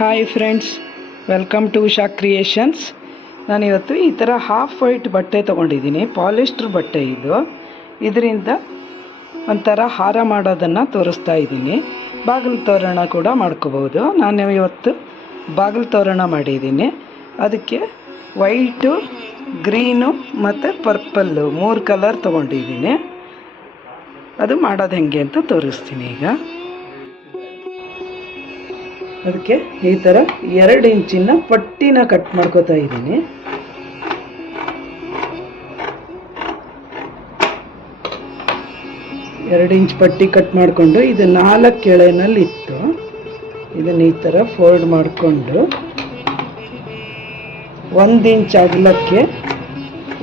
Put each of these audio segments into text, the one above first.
Hi friends, welcome to Usha creations. ನಾನಿವತ್ತು ಈ ಥರ ಹಾಫ್ ವೈಟ್ ಬಟ್ಟೆ ತೊಗೊಂಡಿದ್ದೀನಿ. ಪಾಲಿಸ್ಟ್ರ್ ಬಟ್ಟೆ ಇದು. ಇದರಿಂದ ಒಂಥರ ಹಾರ ಮಾಡೋದನ್ನು ತೋರಿಸ್ತಾ ಇದ್ದೀನಿ. ಬಾಗಿಲು ತೋರಣ ಕೂಡ ಮಾಡ್ಕೋಬೋದು. ನಾನು ಇವತ್ತು ಬಾಗಿಲು ತೋರಣ ಮಾಡಿದ್ದೀನಿ. ಅದಕ್ಕೆ ವೈಟು, ಗ್ರೀನು ಮತ್ತು ಪರ್ಪಲ್ಲು 3 ಕಲರ್ ತೊಗೊಂಡಿದ್ದೀನಿ. ಅದು ಮಾಡೋದು ಹೆಂಗೆ ಅಂತ ತೋರಿಸ್ತೀನಿ ಈಗ. ಅದಕ್ಕೆ ಈ ಥರ 2 ಇಂಚಿನ ಪಟ್ಟಿನ ಕಟ್ ಮಾಡ್ಕೋತಾ ಇದ್ದೀನಿ. ಎರಡು ಇಂಚ್ ಪಟ್ಟಿ ಕಟ್ ಮಾಡಿಕೊಂಡು ಇದು 4 ಎಳೆನಲ್ಲಿ ಇತ್ತು. ಇದನ್ನು ಈ ಥರ ಫೋಲ್ಡ್ ಮಾಡಿಕೊಂಡು 1 ಇಂಚ್ ಅಗಲಕ್ಕೆ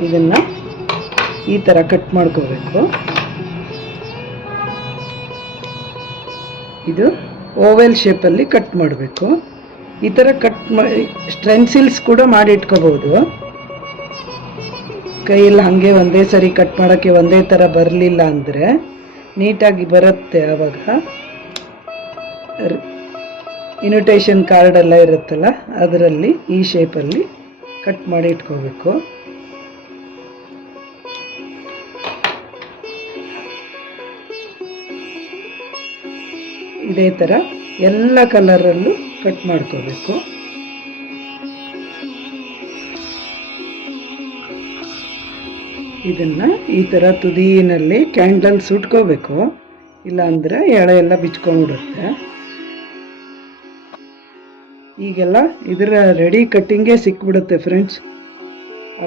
ಇದನ್ನು ಈ ಥರ ಕಟ್ ಮಾಡ್ಕೋಬೇಕು. ಇದು ಓವೆಲ್ ಶೇಪಲ್ಲಿ ಕಟ್ ಮಾಡಬೇಕು. ಈ ಥರ ಕಟ್ ಮಾಡಿ ಸ್ಟೆನ್ಸಿಲ್ಸ್ ಕೂಡ ಮಾಡಿ ಇಟ್ಕೋಬೋದು. ಕೈಯಲ್ಲಿ ಹಾಗೆ ಒಂದೇ ಸರಿ ಕಟ್ ಮಾಡೋಕ್ಕೆ ಒಂದೇ ಥರ ಬರಲಿಲ್ಲ ಅಂದರೆ ನೀಟಾಗಿ ಬರುತ್ತೆ. ಆವಾಗ ಇನ್ವಿಟೇಷನ್ ಕಾರ್ಡೆಲ್ಲ ಇರುತ್ತಲ್ಲ, ಅದರಲ್ಲಿ ಈ ಶೇಪಲ್ಲಿ ಕಟ್ ಮಾಡಿ ಇಟ್ಕೋಬೇಕು. ಇದೇ ಥರ ಎಲ್ಲ ಕಲರಲ್ಲೂ ಕಟ್ ಮಾಡ್ಕೋಬೇಕು. ಇದನ್ನು ಈ ಥರ ತುದಿನಲ್ಲಿ ಕ್ಯಾಂಡಲ್ ಸುಟ್ಕೋಬೇಕು, ಇಲ್ಲಾಂದರೆ ಎಳೆ ಎಲ್ಲ ಬಿಚ್ಕೊಂಡ್ಬಿಡುತ್ತೆ. ಈಗೆಲ್ಲ ಇದರ ರೆಡಿ ಕಟ್ಟಿಂಗೇ ಸಿಕ್ಬಿಡುತ್ತೆ ಫ್ರೆಂಡ್ಸ್.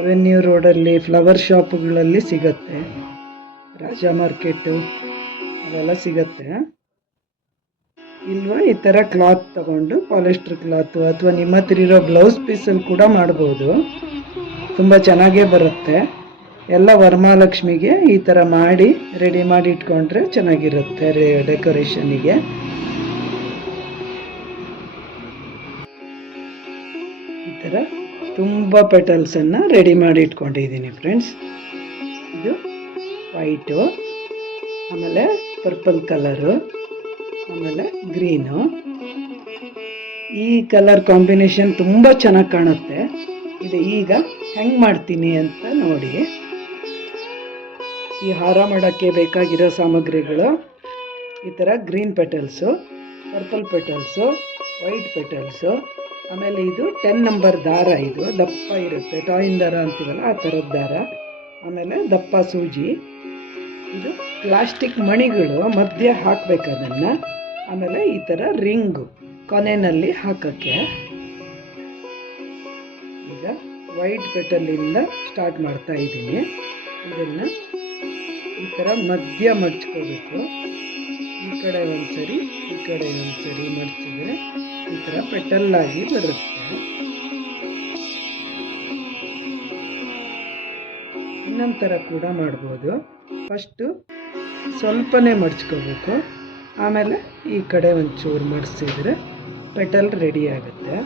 ಅವೆನ್ಯೂ ರೋಡಲ್ಲಿ ಫ್ಲವರ್ ಶಾಪ್ಗಳಲ್ಲಿ ಸಿಗತ್ತೆ, ರಾಜಾ ಮಾರ್ಕೆಟು ಅವೆಲ್ಲ ಸಿಗತ್ತೆ. ಇಲ್ವಾ ಈ ಥರ ಕ್ಲಾತ್ ತಗೊಂಡು ಪಾಲಿಸ್ಟರ್ ಕ್ಲಾತು ಅಥವಾ ನಿಮ್ಮ ಹತ್ರ ಇರೋ ಬ್ಲೌಸ್ ಪೀಸಲ್ಲಿ ಕೂಡ ಮಾಡ್ಬೋದು. ತುಂಬ ಚೆನ್ನಾಗೇ ಬರುತ್ತೆ. ಎಲ್ಲ ವರಮಹಾಲಕ್ಷ್ಮಿಗೆ ಈ ಥರ ಮಾಡಿ ರೆಡಿ ಮಾಡಿ ಇಟ್ಕೊಂಡ್ರೆ ಚೆನ್ನಾಗಿರುತ್ತೆ ಡೆಕೋರೇಷನಿಗೆ. ಈ ಥರ ತುಂಬ ಪೆಟಲ್ಸನ್ನು ರೆಡಿ ಮಾಡಿ ಇಟ್ಕೊಂಡಿದ್ದೀನಿ ಫ್ರೆಂಡ್ಸ್. ಇದು ವೈಟು, ಆಮೇಲೆ ಪರ್ಪಲ್ ಕಲರು, ಆಮೇಲೆ ಗ್ರೀನು. ಈ ಕಲರ್ ಕಾಂಬಿನೇಷನ್ ತುಂಬ ಚೆನ್ನಾಗಿ ಕಾಣುತ್ತೆ. ಇದು ಈಗ ಹೆಂಗೆ ಮಾಡ್ತೀನಿ ಅಂತ ನೋಡಿ. ಈ ಹಾರ ಮಾಡೋಕ್ಕೆ ಬೇಕಾಗಿರೋ ಸಾಮಗ್ರಿಗಳು ಈ ಥರ green petals, purple petals, white petals, ಆಮೇಲೆ ಇದು 10 ನಂಬರ್ ದಾರ. ಇದು ದಪ್ಪ ಇರುತ್ತೆ, ಟಾಯಿನ್ ದಾರ ಅಂತೀವಲ್ಲ ಆ ಥರದ ದಾರ. ಆಮೇಲೆ ದಪ್ಪ ಸೂಜಿ. ಇದು ಪ್ಲಾಸ್ಟಿಕ್ ಮಣಿಗಳು ಮಧ್ಯೆ ಹಾಕಬೇಕು ಅದನ್ನು. ಆಮೇಲೆ ಈ ಥರ ರಿಂಗು ಕೊನೆಯಲ್ಲಿ ಹಾಕೋಕ್ಕೆ. ಈಗ ವೈಟ್ ಪೆಟಲಿಂದ ಸ್ಟಾರ್ಟ್ ಮಾಡ್ತಾ ಇದ್ದೀನಿ. ಇದನ್ನು ಈ ಥರ ಮಧ್ಯ ಮಡ್ಚ್ಕೋಬೇಕು. ಈ ಕಡೆ ಒಂದ್ಸರಿ, ಈ ಕಡೆ ಒಂದ್ಸರಿ ಮಡ್ಚಿದ್ರೆ ಈ ಥರ ಪೆಟಲ್ಲಾಗಿ ಬರುತ್ತೆ. ಇನ್ನೊಂದು ಥರ ಕೂಡ ಮಾಡ್ಬೋದು. ಫಸ್ಟು ಸ್ವಲ್ಪನೇ ಮಡ್ಚ್ಕೋಬೇಕು, ಆಮೇಲೆ ಈ ಕಡೆ ಒಂಚೂರು ಮಡಿಸಿದ್ರೆ ಪೆಟಲ್ ರೆಡಿ ಆಗುತ್ತೆ.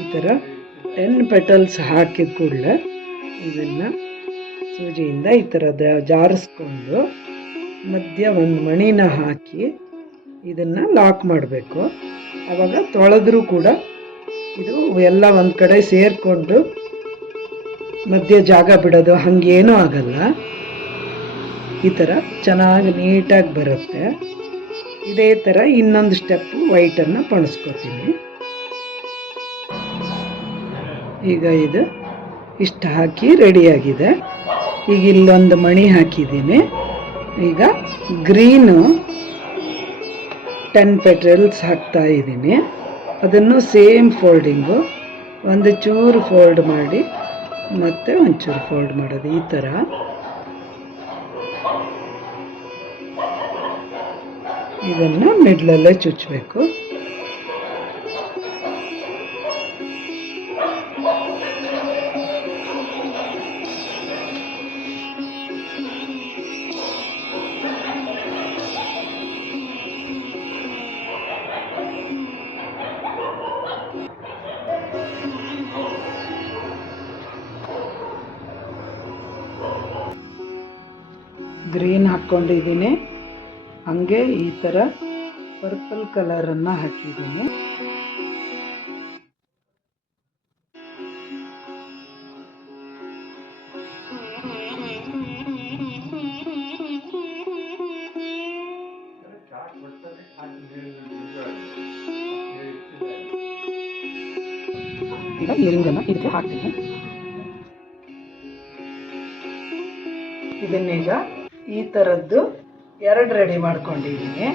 ಈ ಥರ 10 ಪೆಟಲ್ಸ್ ಹಾಕಿದ ಕೂಡಲೇ ಇದನ್ನು ಸೂಜಿಯಿಂದ ಈ ಥರದ ಜಾರಿಸ್ಕೊಂಡು ಮಧ್ಯ ಒಂದು ಮಣಿನ ಹಾಕಿ ಇದನ್ನು ಲಾಕ್ ಮಾಡಬೇಕು. ಆವಾಗ ತೊಳೆದ್ರೂ ಕೂಡ ಇದು ಎಲ್ಲ ಒಂದು ಕಡೆ ಸೇರಿಕೊಂಡು ಮಧ್ಯ ಜಾಗ ಬಿಡೋದು ಹಾಗೇನೂ ಆಗಲ್ಲ. ಈ ಥರ ಚೆನ್ನಾಗಿ ನೀಟಾಗಿ ಬರುತ್ತೆ. ಇದೇ ಥರ ಇನ್ನೊಂದು ಸ್ಟೆಪ್ಪು ವೈಟನ್ನು ಪಣಿಸ್ಕೊತೀನಿ. ಈಗ ಇದು ಇಷ್ಟು ಹಾಕಿ ರೆಡಿಯಾಗಿದೆ. ಈಗ ಇಲ್ಲೊಂದು ಮಣಿ ಹಾಕಿದ್ದೀನಿ. ಈಗ ಗ್ರೀನು 10 ಪೆಟಲ್ಸ್ ಹಾಕ್ತಾ ಇದ್ದೀನಿ. ಅದನ್ನು ಸೇಮ್ ಫೋಲ್ಡಿಂಗು, ಒಂದು ಚೂರು ಫೋಲ್ಡ್ ಮಾಡಿ ಮತ್ತೆ ಒಂಚೂರು ಫೋಲ್ಡ್ ಮಾಡೋದು. ಈ ಥರ ಇದನ್ನು ಮಿಡ್ಲಲ್ಲೇ ಚುಚ್ಚಬೇಕು. ಗ್ರೀನ್ ಹಾಕ್ಕೊಂಡಿದ್ದೀನಿ, ಹಾಗೆ ಈ ಥರ ಪರ್ಪಲ್ ಕಲರನ್ನು ಹಾಕಿದ್ದೀನಿ. ಈಗ ಇಯರಿಂಗನ್ನು ಇದಕ್ಕೆ ಹಾಕ್ತೀನಿ. ಇದನ್ನೀಗ ಈ ಥರದ್ದು 2 ರೆಡಿ ಮಾಡ್ಕೊಂಡಿದ್ದೀನಿ.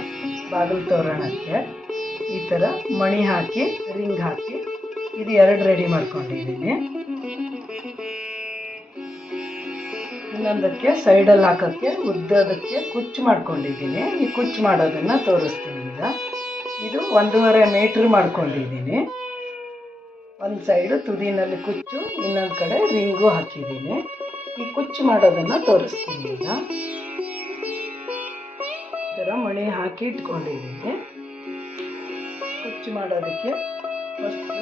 ಬಾಗಿಲು ತೋರಣಕ್ಕೆ ಈ ಥರ ಮಣಿ ಹಾಕಿ ರಿಂಗ್ ಹಾಕಿ ಇದು 2 ರೆಡಿ ಮಾಡ್ಕೊಂಡಿದ್ದೀನಿ. ಇನ್ನೊಂದಕ್ಕೆ ಸೈಡಲ್ಲಿ ಹಾಕೋಕ್ಕೆ ಉದ್ದದಕ್ಕೆ ಕುಚ್ಚು ಮಾಡ್ಕೊಂಡಿದ್ದೀನಿ. ಈ ಕುಚ್ಚು ಮಾಡೋದನ್ನು ತೋರಿಸ್ತೀನಿ ಈಗ. ಇದು 1.5 ಮೀಟ್ರ್ ಮಾಡ್ಕೊಂಡಿದ್ದೀನಿ. ಒಂದು ಸೈಡು ತುದಿನಲ್ಲಿ ಕುಚ್ಚು, ಇನ್ನೊಂದು ಕಡೆ ರಿಂಗು ಹಾಕಿದ್ದೀನಿ. ಈ ಕುಚ್ಚು ಮಾಡೋದನ್ನು ತೋರಿಸ್ತೀನಿ ಈಗ. ಈ ಥರ ಮಣಿ ಹಾಕಿ ಇಟ್ಕೊಂಡಿದ್ದೀನಿ. ಕುಚ್ಚು ಮಾಡೋದಕ್ಕೆ ಫಸ್ಟು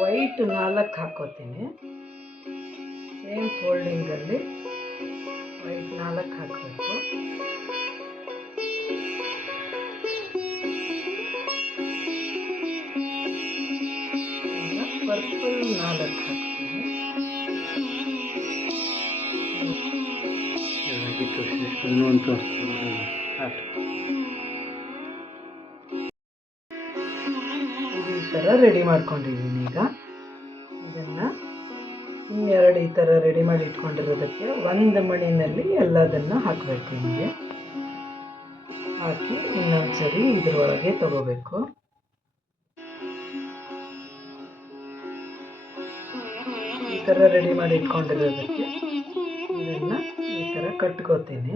ವೈಟ್ 4 ಹಾಕೋತೀನಿ. ಸೇಮ್ ಫೋಲ್ಡಿಂಗಲ್ಲಿ ವೈಟ್ 4 ಹಾಕಬೇಕು. ಪರ್ಪಲ್ 4 ಹಾಕ್ತೀನಿ. ಈ ಥರ ರೆಡಿ ಮಾಡ್ಕೊಂಡಿದ್ದೀನಿ ಈಗ. ಇದನ್ನು ಇನ್ನೆರಡು ಈ ಥರ ರೆಡಿ ಮಾಡಿ ಇಟ್ಕೊಂಡಿರೋದಕ್ಕೆ ಒಂದು ಮಣಿನಲ್ಲಿ ಎಲ್ಲದನ್ನು ಹಾಕಬೇಕು. ಹಿಂಗೆ ಹಾಕಿ ಇನ್ನೊಂದು ಸರಿ ಇದ್ರೊಳಗೆ ತಗೋಬೇಕು. ಈ ಥರ ರೆಡಿ ಮಾಡಿ ಇಟ್ಕೊಂಡಿರೋದಕ್ಕೆ ಇದನ್ನು ಈ ಥರ ಕಟ್ಕೋತೀನಿ.